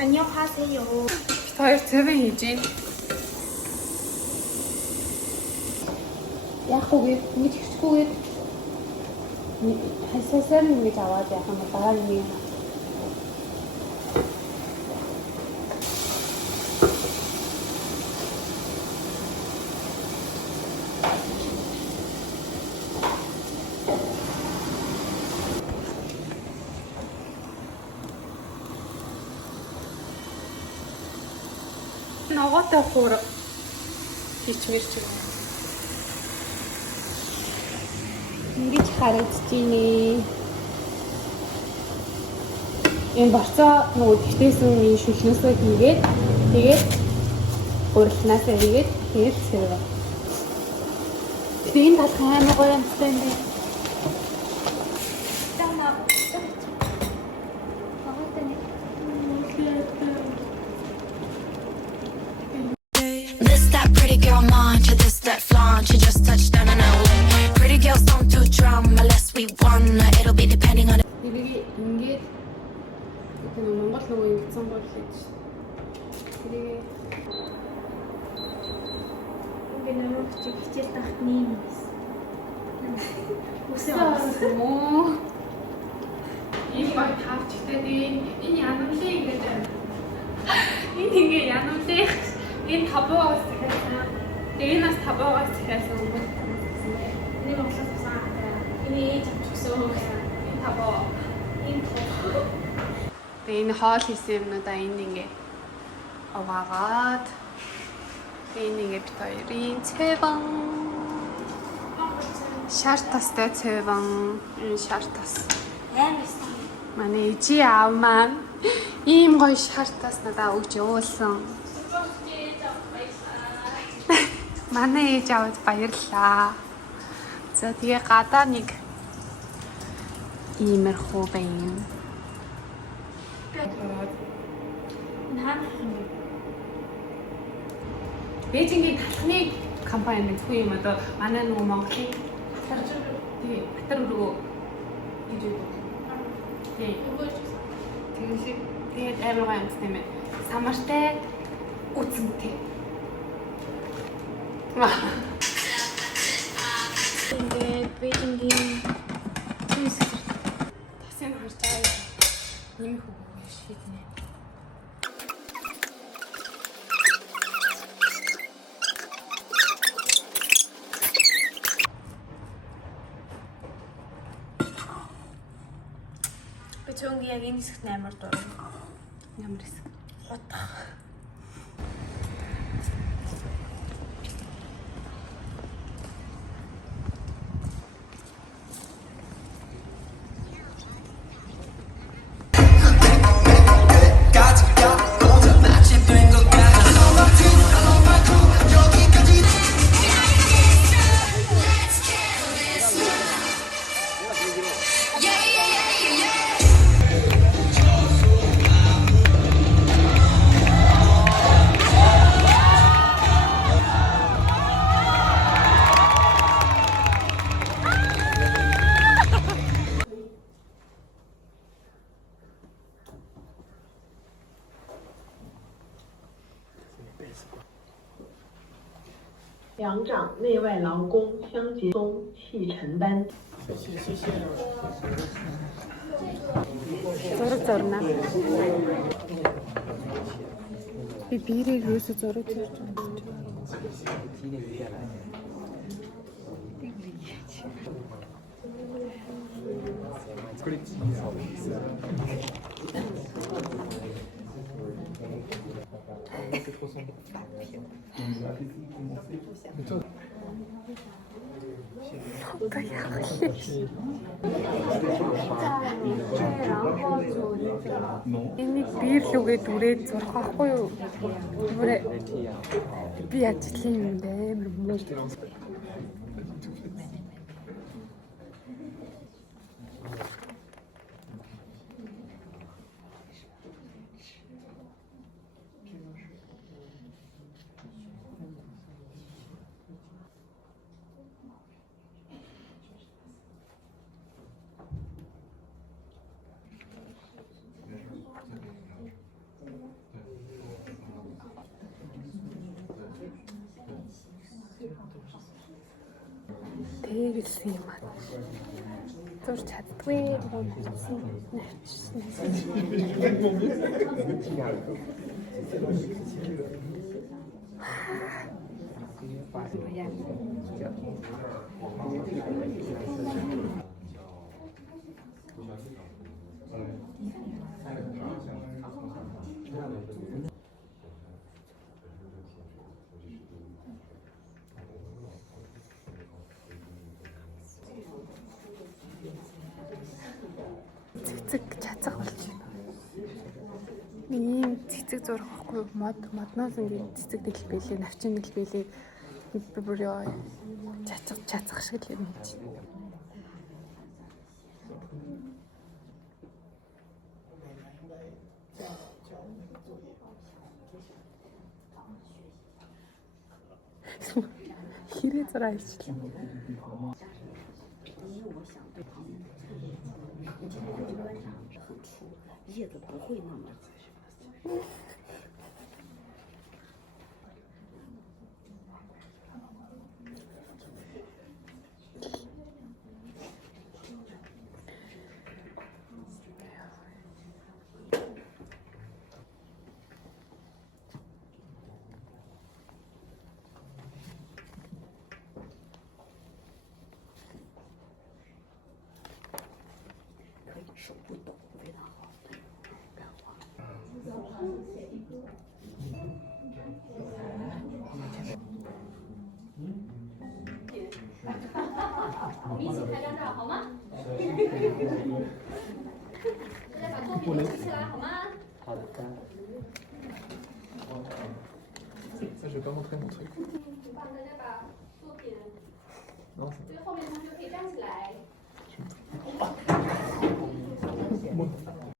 안녕하세요. хоёр цэвэн хийж гин. Яг үгүй ингэж хэвчгүйгээр хасаасаар ингэж аваад яах юм бол дараа нь ногоотой хуур хийчмэр чи. Ингэж харагдаж байна. Энэ борцоо нөгөө тэгтээсэн энэ шүлнөөсөө хийгээд тэгээд урилнаасаа хийгээд тэгээд сэрвэ. Тэгээд энэ талх амар гоё юмтай юм байна. Girl mantra, this that flaunt, you just touched down on our way. Pretty girls don't do drama unless we wanna. It'll be depending on. Тэрийг ингээд Монгол нөгөө ингэсэн бол хийж. Тэрийг ингээд нөгөө хичээл тахт нэм. үсээ муу. Энэ баг тавчтай энэ янамлын ингээд энэ ингээд янамлын энэ табуугаас захиасан. Тэгээ энэ бас табуугаас захиасан юм байна. Энэ Монголоос авсан. Энэ ээж авчихсан. Энэ табуу. Энэ табуу. Тэгээ энэ хоол хийсэн юмнуудаа энд ингээд аваагаад энэ ингээд бит хоёрын цэвэн шар тастай цэвэн энэ шар тас. Амар стил. Манай ижи аав маань ийм гоё шар тас надад өгч явуулсан. Манай ээж аваад баярлаа. За тэгээ гадаа нэг иймэрхүү байна. Бээжингийн талхны компани нэггүй юм одоо манай нөгөө Монголын хатар өргөө гэж үү. Тэгээд амар гоё юмс тийм ээ. Самартай үзэнтэй. Ингээд бээжингийн Тасын харцаа нэмэх үг шийднэ. битүүнгийн яг энэ хэсэгт амар дурна. Ямар хэсэг? Хутах.两掌内外劳宫相结松气沉丹。 Зураг зурна. Би биерээ юусо зураг зурж Энэ биер лүгээ дүрээд зурх байхгүй юу? Дүрээ би ажлын юм дээр мөн. хэлсэн юм аа. Зурж чаддгүй юм бичсэн. Навчсан. Цэцэг чацаг болж байна. Ийм цэцэг зурах байхгүй модноос ингээд цэцэг дэл бэлээ, навчин дэл бэлээ. Би бүр яа чацах шиг л юм чи. Хэрэг зураа хийчихлээ. 叶子不会那么。手不抖，非常好，变化。我们一起拍张照好吗？大家把作品举起来好吗？好的。Ça, je vais pas montrer mon truc. 大家把